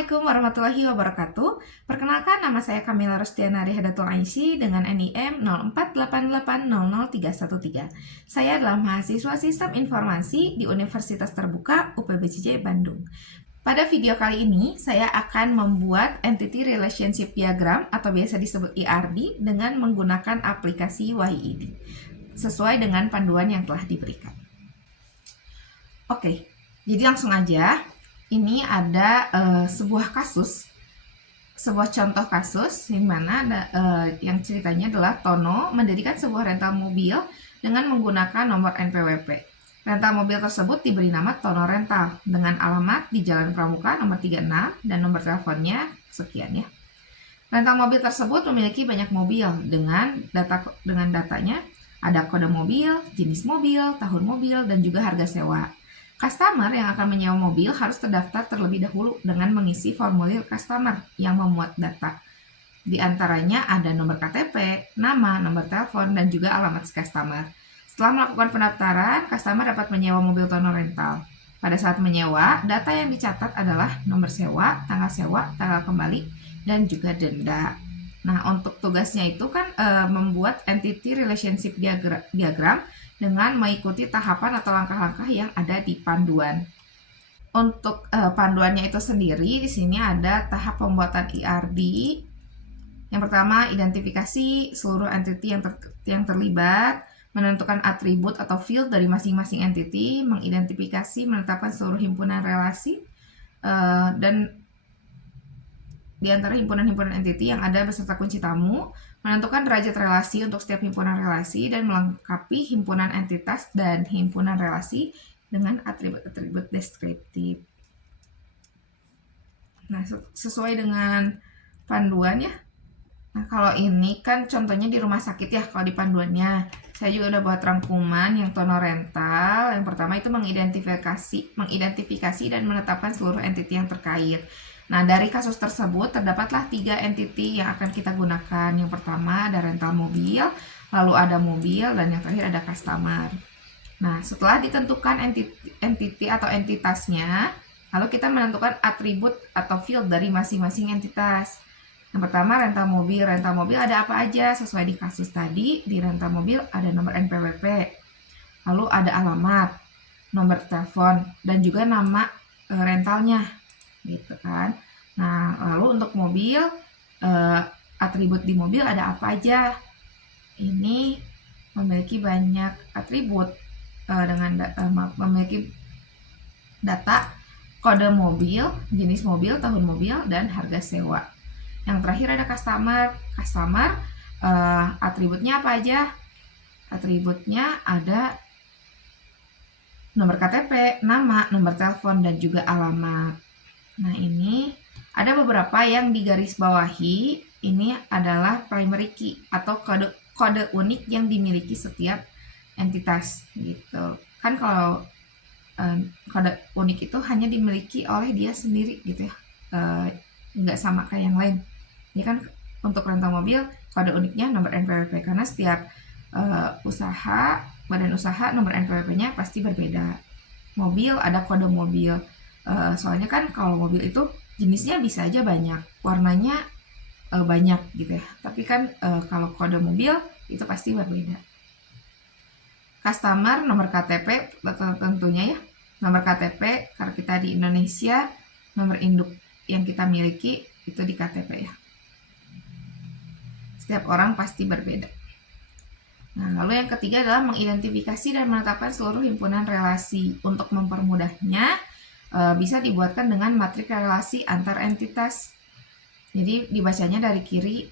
Assalamualaikum warahmatullahi wabarakatuh. Perkenalkan, nama saya Kamila Rustiana Rihadatul Aisy dengan NIM 0488000313. Saya adalah mahasiswa Sistem Informasi di Universitas Terbuka UPBJJ Bandung. Pada video kali ini, saya akan membuat Entity Relationship Diagram atau biasa disebut ERD dengan menggunakan aplikasi WahiID sesuai dengan panduan yang telah diberikan. Oke, jadi langsung aja. Ini ada sebuah contoh kasus di mana yang ceritanya adalah Tono mendirikan sebuah rental mobil dengan menggunakan nomor NPWP. Rental mobil tersebut diberi nama Tono Rental dengan alamat di Jalan Pramuka nomor 36 dan nomor teleponnya sekian ya. Rental mobil tersebut memiliki banyak mobil dengan datanya ada kode mobil, jenis mobil, tahun mobil, dan juga harga sewa. Customer yang akan menyewa mobil harus terdaftar terlebih dahulu dengan mengisi formulir customer yang memuat data. Di antaranya ada nomor KTP, nama, nomor telepon, dan juga alamat customer. Setelah melakukan pendaftaran, customer dapat menyewa mobil Tono Rental. Pada saat menyewa, data yang dicatat adalah nomor sewa, tanggal kembali, dan juga denda. Nah, untuk tugasnya itu kan membuat entity relationship diagram dengan mengikuti tahapan atau langkah-langkah yang ada di panduan. Untuk panduannya itu sendiri, di sini ada tahap pembuatan ERD. Yang pertama, identifikasi seluruh entity yang terlibat, menentukan atribut atau field dari masing-masing entity, mengidentifikasi, menetapkan seluruh himpunan relasi, dan di antara himpunan-himpunan entity yang ada beserta kunci tamu, menentukan derajat relasi untuk setiap himpunan relasi, dan melengkapi himpunan entitas dan himpunan relasi dengan atribut-atribut deskriptif. Nah, sesuai dengan panduan ya. Nah, kalau ini kan contohnya di rumah sakit ya, kalau di panduannya. Saya juga udah buat rangkuman yang Tono Rental. Yang pertama itu mengidentifikasi dan menetapkan seluruh entity yang terkait. Nah, dari kasus tersebut terdapatlah 3 entity yang akan kita gunakan. Yang pertama ada rental mobil, lalu ada mobil, dan yang terakhir ada customer. Nah, setelah ditentukan entity atau entitasnya, lalu kita menentukan atribut atau field dari masing-masing entitas. Yang pertama rental mobil. Rental mobil ada apa aja sesuai di kasus tadi. Di rental mobil ada nomor NPWP, lalu ada alamat, nomor telepon, dan juga nama rentalnya gitu kan. Nah, lalu untuk mobil, atribut di mobil ada apa aja? Ini memiliki banyak atribut memiliki data kode mobil, jenis mobil, tahun mobil, dan harga sewa. Yang terakhir ada customer, atributnya apa aja? Atributnya ada nomor KTP, nama, nomor telepon, dan juga alamat. Nah, ini ada beberapa yang digarisbawahi. Ini adalah primary key atau kode unik yang dimiliki setiap entitas gitu. Kan kalau kode unik itu hanya dimiliki oleh dia sendiri gitu ya. Nggak sama kayak yang lain. Ini kan untuk rental mobil kode uniknya nomor NPWP karena setiap badan usaha nomor NPWP-nya pasti berbeda. Mobil ada kode mobil. Soalnya kan kalau mobil itu jenisnya bisa aja banyak, warnanya banyak gitu ya. Tapi kan kalau kode mobil itu pasti berbeda. Customer, nomor KTP tentunya ya. Nomor KTP karena kita di Indonesia, nomor induk yang kita miliki itu di KTP ya. Setiap orang pasti berbeda. Nah, lalu yang ketiga adalah mengidentifikasi dan menetapkan seluruh himpunan relasi. Untuk mempermudahnya, bisa dibuatkan dengan matrik relasi antar entitas. Jadi dibacanya dari kiri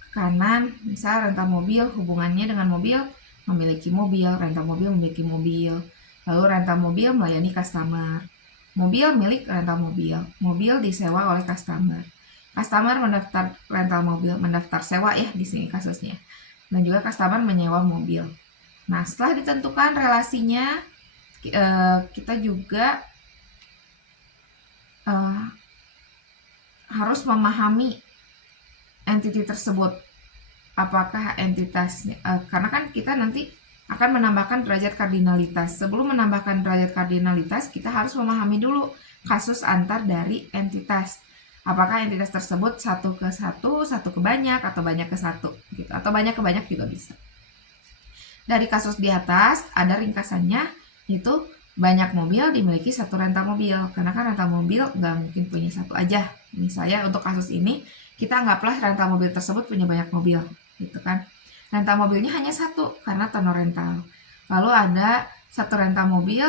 ke kanan. Misal rental mobil hubungannya dengan mobil, memiliki mobil, rental mobil memiliki mobil. Lalu rental mobil melayani customer. Mobil milik rental mobil. Mobil disewa oleh customer. Customer mendaftar rental mobil, mendaftar sewa ya di sini kasusnya. Dan juga customer menyewa mobil. Nah, setelah ditentukan relasinya, kita juga harus memahami entity tersebut. Apakah entitasnya, karena kan kita nanti akan menambahkan derajat kardinalitas. Sebelum menambahkan derajat kardinalitas, kita harus memahami dulu kasus antar dari entitas. apakah entitas tersebut satu ke banyak, atau banyak ke satu, gitu, atau banyak ke banyak juga bisa. Dari kasus di atas ada ringkasannya, itu banyak mobil dimiliki satu rental mobil, karena kan rental mobil nggak mungkin punya satu aja. Misalnya untuk kasus ini kita anggaplah rental mobil tersebut punya banyak mobil, gitu kan. Rental mobilnya hanya satu karena tenor rental. Lalu ada satu rental mobil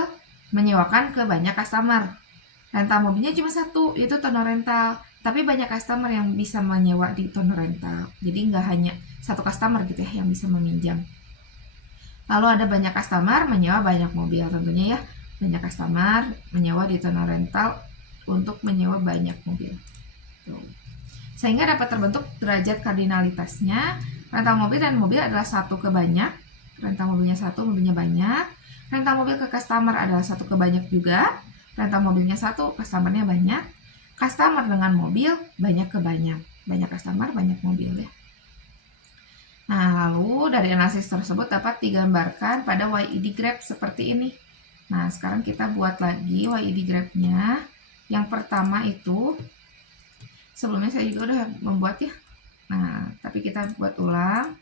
menyewakan ke banyak customer. Rental mobilnya cuma satu, itu tenor rental, tapi banyak customer yang bisa menyewa di tenor rental. Jadi nggak hanya satu customer gitu ya yang bisa meminjam. Lalu ada banyak customer menyewa banyak mobil, tentunya ya banyak customer menyewa di tenor rental untuk menyewa banyak mobil. Tuh. Sehingga dapat terbentuk derajat kardinalitasnya. Rental mobil dan mobil adalah satu ke banyak. Rental mobilnya satu, mobilnya banyak. Rental mobil ke customer adalah satu ke banyak juga. Rental mobilnya satu, customernya banyak. Customer dengan mobil banyak ke banyak. Banyak customer, banyak mobil ya. Nah, lalu dari analisis tersebut dapat digambarkan pada YED graph seperti ini. Nah, sekarang kita buat lagi YED graph-nya. Yang pertama itu, sebelumnya saya juga udah membuat ya. Nah, tapi kita buat ulang.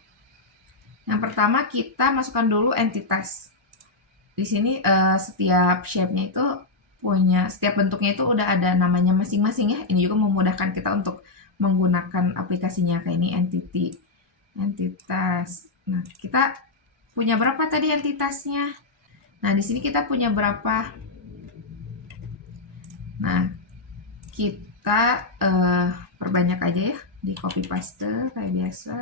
Yang pertama kita masukkan dulu entitas. Di sini setiap shape-nya itu punya, setiap bentuknya itu udah ada namanya masing-masing ya. Ini juga memudahkan kita untuk menggunakan aplikasinya kayak ini entity. Entitas. Nah, kita punya berapa tadi entitasnya? Nah, di sini kita punya berapa? Nah, kita perbanyak aja ya, di copy paste kayak biasa.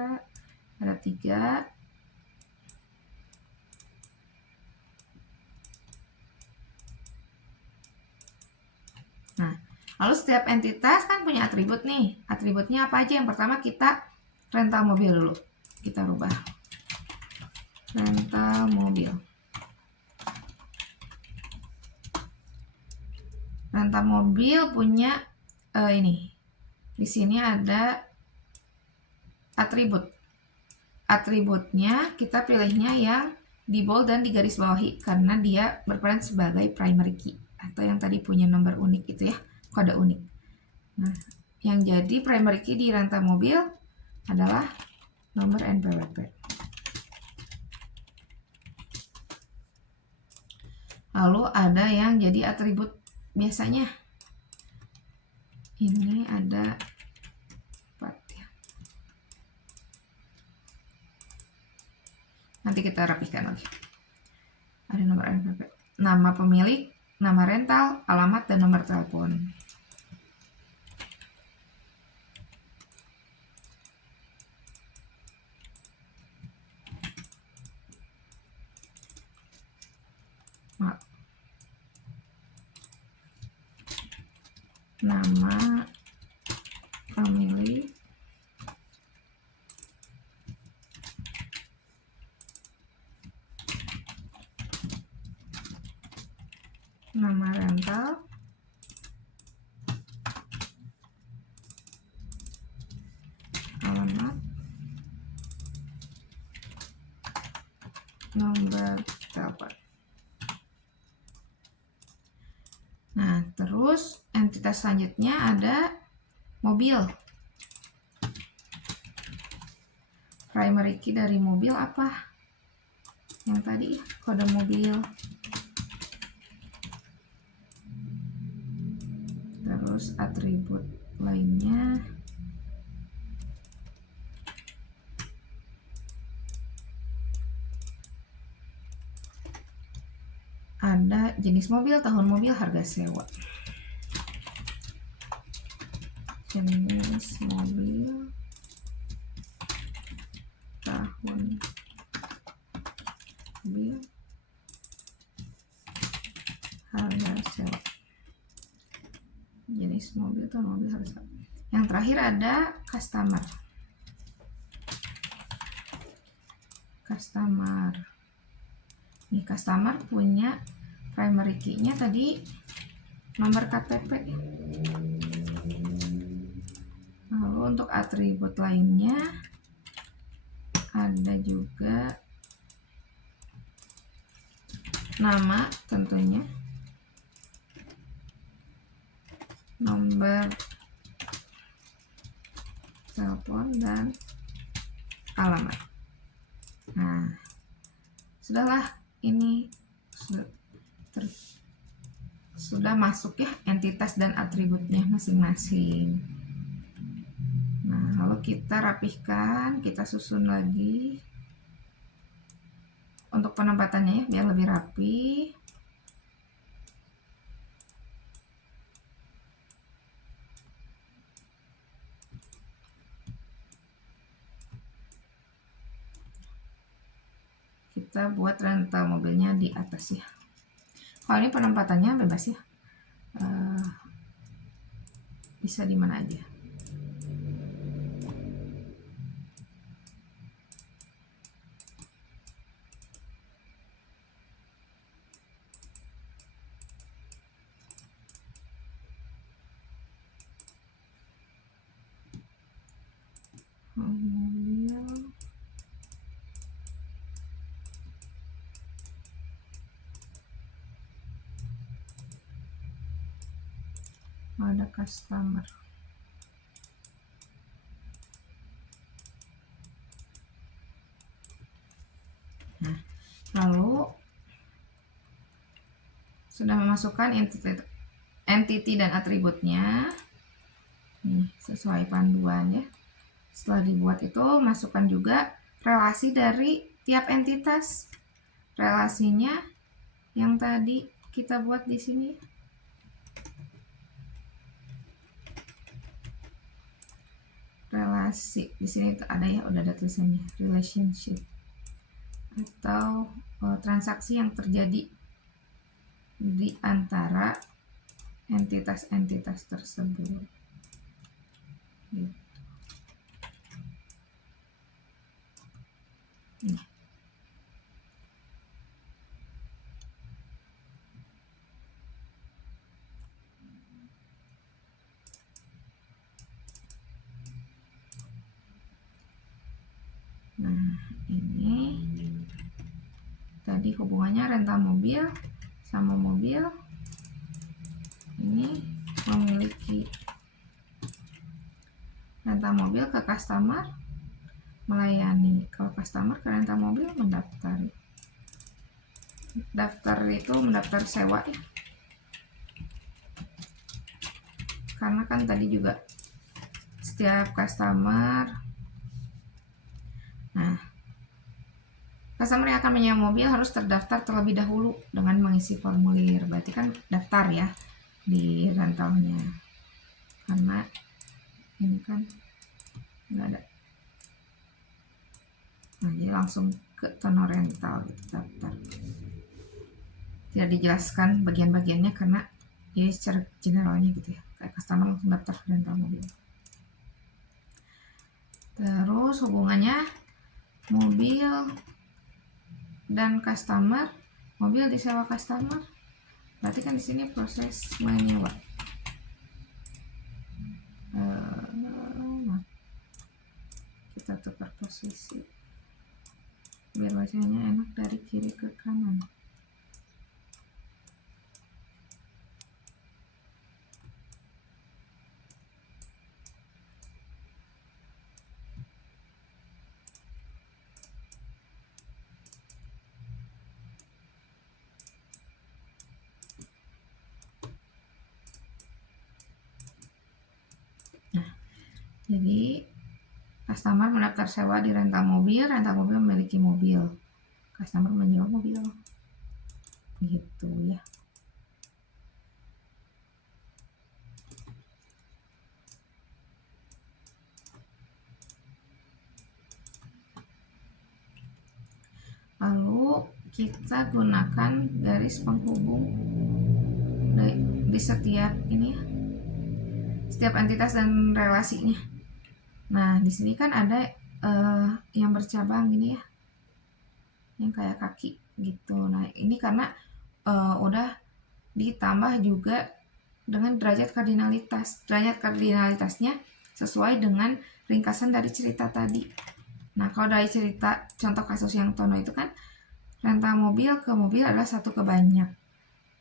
Ada 3. Nah, lalu setiap entitas kan punya atribut nih. Atributnya apa aja? Yang pertama kita rental mobil dulu. Kita rubah. Rental mobil. Rental mobil punya ini. Di sini ada atribut. Atributnya kita pilihnya yang di bold dan digaris bawahi karena dia berperan sebagai primary key atau yang tadi punya nomor unik itu ya, kode unik. Nah, yang jadi primary key di rental mobil adalah nomor NPWP. Lalu ada yang jadi atribut biasanya. Ini ada 4 ya. Nanti kita rapihkan lagi. Ada nomor NPWP, nama pemilik, nama rental, alamat, dan nomor telepon. Nama pemilik, nama rental, alamat, nomor telepon. Nah, terus entitas selanjutnya ada mobil. Primary key dari mobil apa? Yang tadi kode mobil. Terus atribut lainnya ada jenis mobil, tahun mobil, harga sewa. Jenis mobil, tahun mobil, harga sewa. Jenis mobil, tahun mobil, harga sewa. Yang terakhir ada customer. Nih, customer punya primary key-nya tadi nomor KTP. Lalu untuk atribut lainnya ada juga nama tentunya, nomor telepon, dan alamat. Nah, sudahlah, ini sudah masuk ya entitas dan atributnya masing-masing. Nah, lalu kita rapihkan, kita susun lagi untuk penempatannya ya, biar lebih rapi. Kita buat rental mobilnya di atas ya. Kalau ini penempatannya bebas ya, bisa di mana aja. Mobil, ada customer. Nah, lalu sudah memasukkan entity dan atributnya. Nih, sesuai panduan ya. Setelah dibuat itu, masukkan juga relasi dari tiap entitas. Relasinya yang tadi kita buat di sini. Relasi di sini ada ya, udah ada tulisannya relationship atau transaksi yang terjadi di antara entitas-entitas tersebut. Gitu. Nah, ini tadi hubungannya rental mobil sama mobil ini memiliki rental mobil ke customer, melayani. Kalau customer ke rental mobil mendaftar. Daftar itu mendaftar sewa ya. Karena kan tadi juga setiap customer, nah, customer yang akan menyewa mobil harus terdaftar terlebih dahulu dengan mengisi formulir. Berarti kan daftar ya di rentalnya. Karena ini kan nggak ada. Nah, jadi langsung ke Tono Rental gitu, daftar. Tidak dijelaskan bagian-bagiannya karena jadi secara generalnya gitu ya. Kayak customer langsung daftar rental mobil. Terus hubungannya mobil dan customer, mobil disewa customer. Berarti kan di sini proses menyewa. Kita tukar posisi biar bacanya enak dari kiri ke kanan. Nah, jadi customer mendaftar sewa di rental mobil memiliki mobil, customer menyewa mobil, gitu ya. Lalu kita gunakan garis penghubung di setiap ini ya, setiap entitas dan relasinya. Nah, di sini kan ada yang bercabang gini ya, yang kayak kaki gitu. Nah, ini karena udah ditambah juga dengan derajat kardinalitas. Derajat kardinalitasnya sesuai dengan ringkasan dari cerita tadi. Nah, kalau dari cerita contoh kasus yang Tono itu kan rental mobil ke mobil adalah satu ke banyak.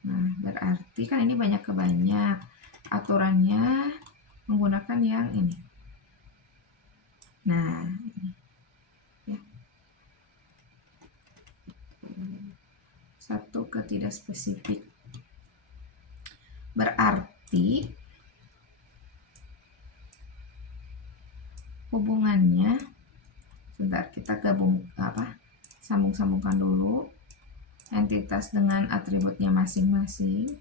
Nah, berarti kan ini banyak ke banyak. Aturannya menggunakan yang ini. Nah, ini ya. Satu ke tidak spesifik. Berarti hubungannya, sebentar kita sambung-sambungkan dulu entitas dengan atributnya masing-masing.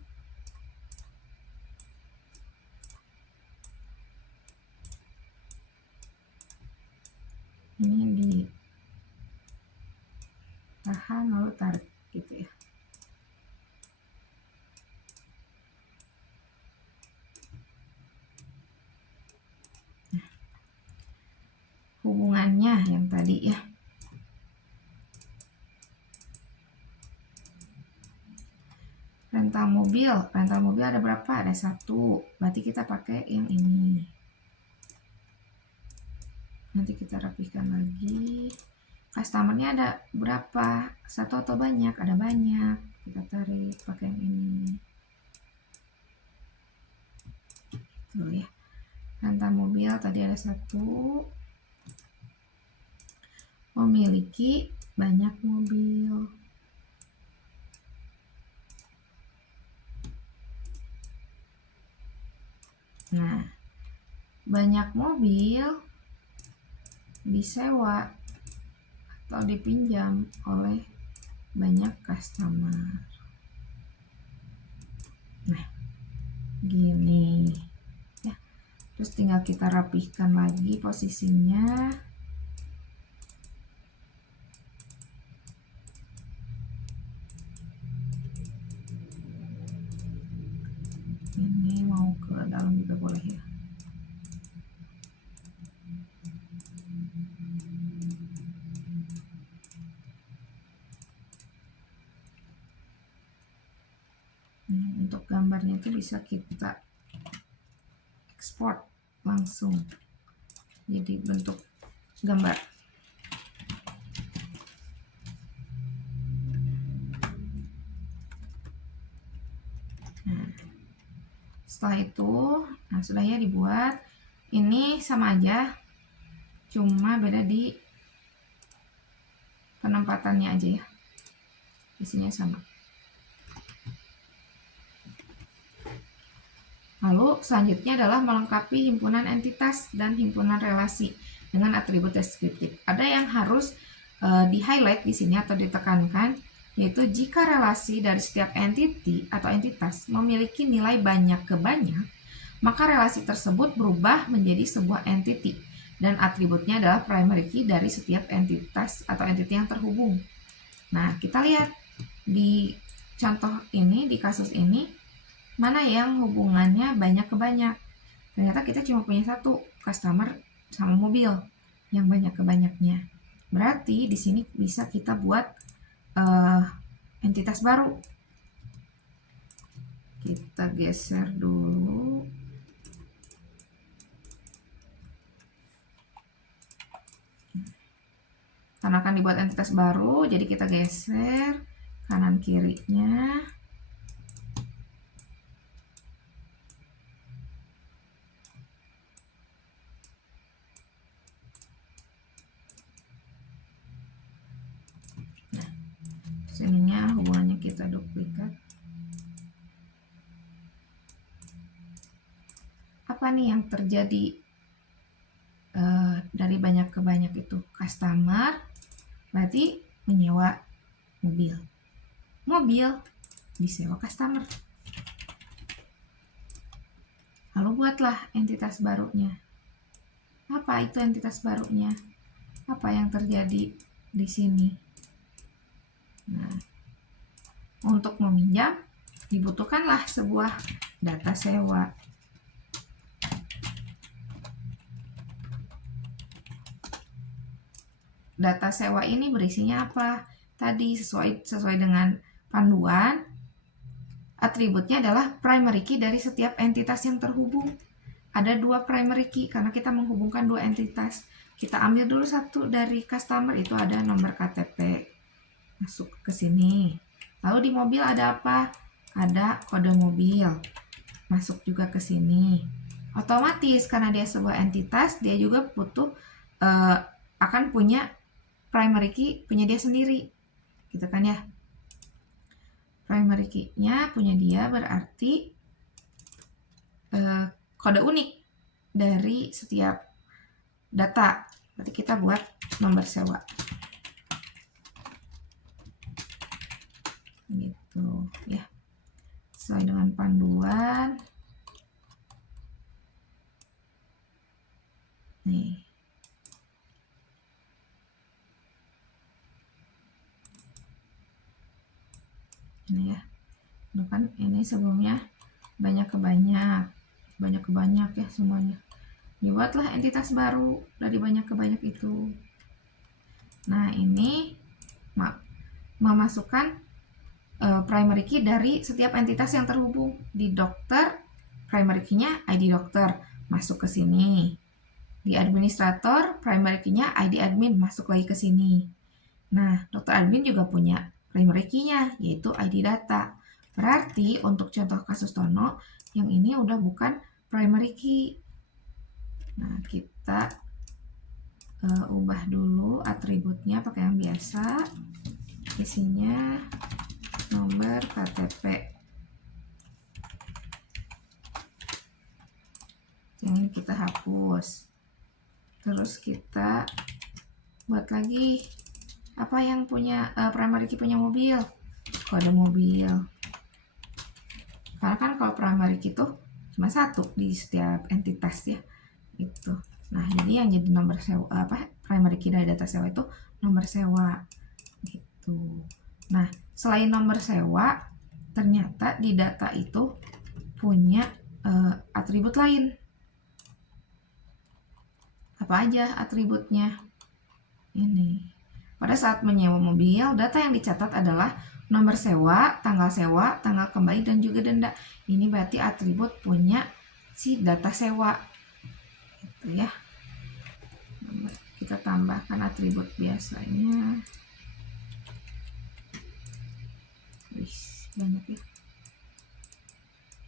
Ini ditahan lalu tarik gitu ya. Nah, hubungannya yang tadi ya. Rental mobil ada berapa? Ada 1. Berarti kita pakai yang ini. Nanti kita rapihkan lagi. Customernya ada berapa? 1 atau banyak? Ada banyak. Kita tarik pakai yang ini. Itu ya. Rental mobil tadi ada 1. Memiliki banyak mobil. Nah, banyak mobil disewa atau dipinjam oleh banyak customer. Nah, gini ya. Terus tinggal kita rapihkan lagi posisinya. Ini mau ke dalam juga boleh ya. Untuk gambarnya itu bisa kita ekspor langsung jadi bentuk gambar. Nah, setelah itu, sudah ya dibuat. Ini sama aja, cuma beda di penempatannya aja ya. Isinya sama. Lalu selanjutnya adalah melengkapi himpunan entitas dan himpunan relasi dengan atribut deskriptif. Ada yang harus di-highlight di sini atau ditekankan, yaitu jika relasi dari setiap entity atau entitas memiliki nilai banyak ke banyak, maka relasi tersebut berubah menjadi sebuah entity dan atributnya adalah primary key dari setiap entitas atau entity yang terhubung. Nah, kita lihat di contoh ini, di kasus ini, mana yang hubungannya banyak ke banyak. Ternyata kita cuma punya 1, customer sama mobil yang banyak ke banyaknya. Berarti di sini bisa kita buat entitas baru. Kita geser dulu. Karena akan dibuat entitas baru, jadi kita geser kanan kirinya. Sininya hubungannya kita duplikat. Apa nih yang terjadi dari banyak ke banyak itu? Customer berarti menyewa mobil. Mobil disewa customer. Lalu buatlah entitas barunya. Apa itu entitas barunya? Apa yang terjadi di sini? Nah, untuk meminjam dibutuhkanlah sebuah data sewa. Data sewa ini berisinya apa? Tadi sesuai dengan panduan, atributnya adalah primary key dari setiap entitas yang terhubung. Ada 2 primary key karena kita menghubungkan 2 entitas. Kita ambil dulu 1 dari customer, itu ada nomor KTP. Masuk ke sini. Lalu di mobil ada apa? Ada kode mobil. Masuk juga ke sini. Otomatis karena dia sebuah entitas, dia juga butuh akan punya primary key punya dia sendiri, gitu kan ya. Primary key-nya punya dia berarti kode unik dari setiap data. Berarti kita buat nomor sewa. Gitu ya. Sesuai dengan panduan. Nih. Ini ya. Itu kan ini sebelumnya banyak ke banyak ya semuanya. Dibuatlah entitas baru dari banyak ke banyak itu. Nah, ini memasukkan primary key dari setiap entitas yang terhubung. Di dokter, primary key-nya ID dokter, masuk ke sini. Di administrator, primary key-nya ID admin, masuk lagi ke sini. Nah, dokter admin juga punya primary key-nya, yaitu ID data. Berarti untuk contoh kasus Tono, yang ini udah bukan primary key. Nah, kita ubah dulu atributnya pakai yang biasa. Isinya nomor KTP. Yang ini kita hapus. Terus kita buat lagi apa yang punya primary key punya mobil, kode mobil. Karena kan kalau primary key itu cuma satu di setiap entitas ya, itu. Nah, jadi yang jadi nomor sewa primary key dari data sewa itu nomor sewa, gitu. Nah, selain nomor sewa, ternyata di data itu punya atribut lain. Apa aja atributnya? Ini. Pada saat menyewa mobil, data yang dicatat adalah nomor sewa, tanggal kembali, dan juga denda. Ini berarti atribut punya si data sewa. Gitu ya. Kita tambahkan atribut biasanya. Wih, banyak ya.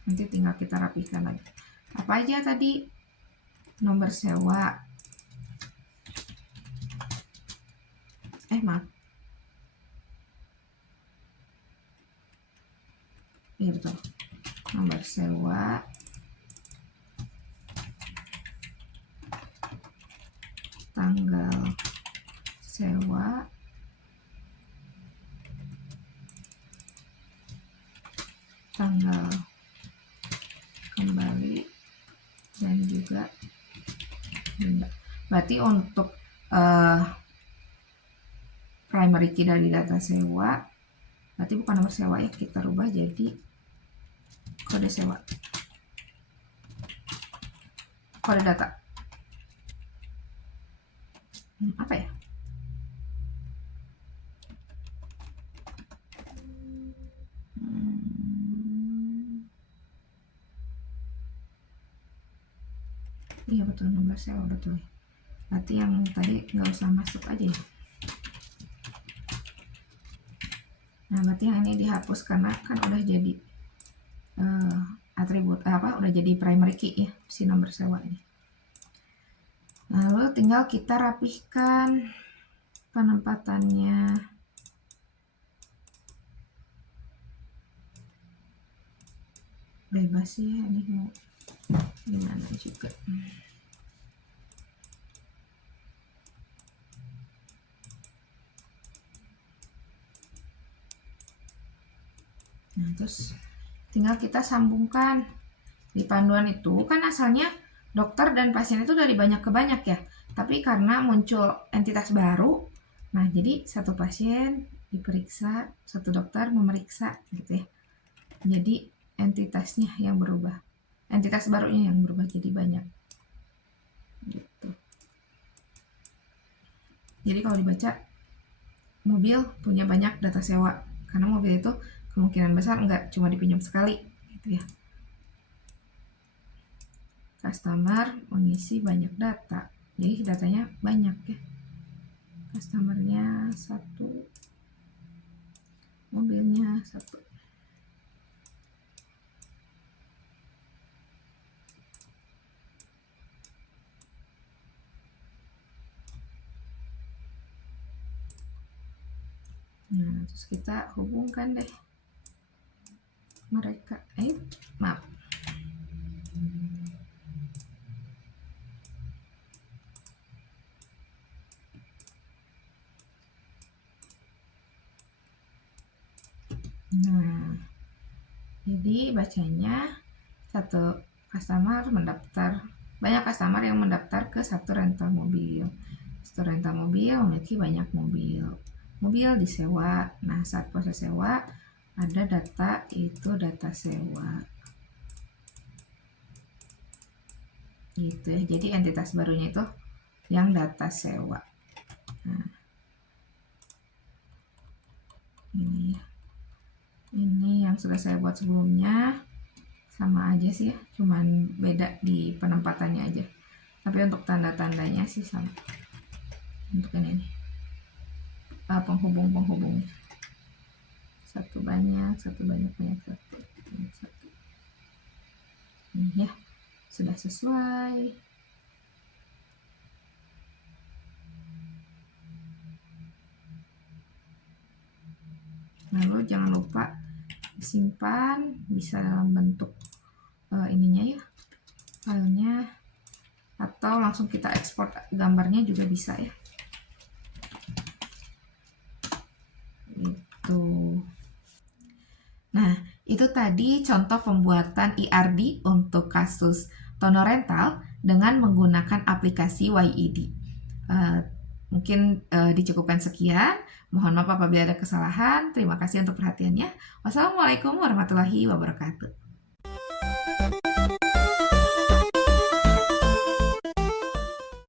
Nanti tinggal kita rapihkan lagi. Apa aja tadi? Nomor sewa. Maaf. Iya betul. Nomor sewa. Tanggal sewa. Tanggal kembali dan juga denda. Berarti untuk primary key dari data sewa, berarti bukan nomor sewa ya, kita rubah jadi kode sewa, kode data. Apa ya? Iya betul, nomor sewa betul. Berarti yang tadi nggak usah masuk aja ya. Nah, berarti yang ini dihapus karena kan udah jadi atribut udah jadi primary key ya si nomor sewa ini. Lalu tinggal kita rapihkan penempatannya. Bebas ya, ini mau gimana juga. Nah, terus tinggal kita sambungkan. Di panduan itu kan asalnya dokter dan pasien itu dari banyak ke banyak ya. Tapi karena muncul entitas baru, nah jadi satu pasien diperiksa, satu dokter memeriksa gitu ya. Jadi entitasnya yang berubah. Entitas barunya yang berubah jadi banyak. Gitu. Jadi kalau dibaca, mobil punya banyak data sewa. Karena mobil itu kemungkinan besar enggak cuma dipinjam sekali gitu ya. Customer mengisi banyak data, jadi datanya banyak ya. Customernya 1, mobilnya 1. Nah, terus kita hubungkan deh mereka. Maaf. Nah, jadi bacanya satu customer mendaftar, banyak customer yang mendaftar ke satu rental mobil. Satu rental mobil memiliki banyak mobil. Mobil disewa. Nah, saat proses sewa ada data, itu data sewa. Gitu ya. Jadi entitas barunya itu yang data sewa. Nah, ini ya. Ini yang sudah saya buat sebelumnya. Sama aja sih ya, cuman beda di penempatannya aja. Tapi untuk tanda-tandanya sih sama. Untuk ini nih, penghubung-penghubungnya. Satu banyak, satu banyak, banyak, satu banyak, satu. Ini ya, sudah sesuai. Lalu jangan lupa simpan, bisa dalam bentuk ininya ya, filenya, atau langsung kita ekspor gambarnya juga bisa ya. Gitu. Nah, itu tadi contoh pembuatan IRD untuk kasus Tono Rental dengan menggunakan aplikasi YED. Mungkin dicukupkan sekian. Mohon maaf apabila ada kesalahan. Terima kasih untuk perhatiannya. Wassalamualaikum warahmatullahi wabarakatuh.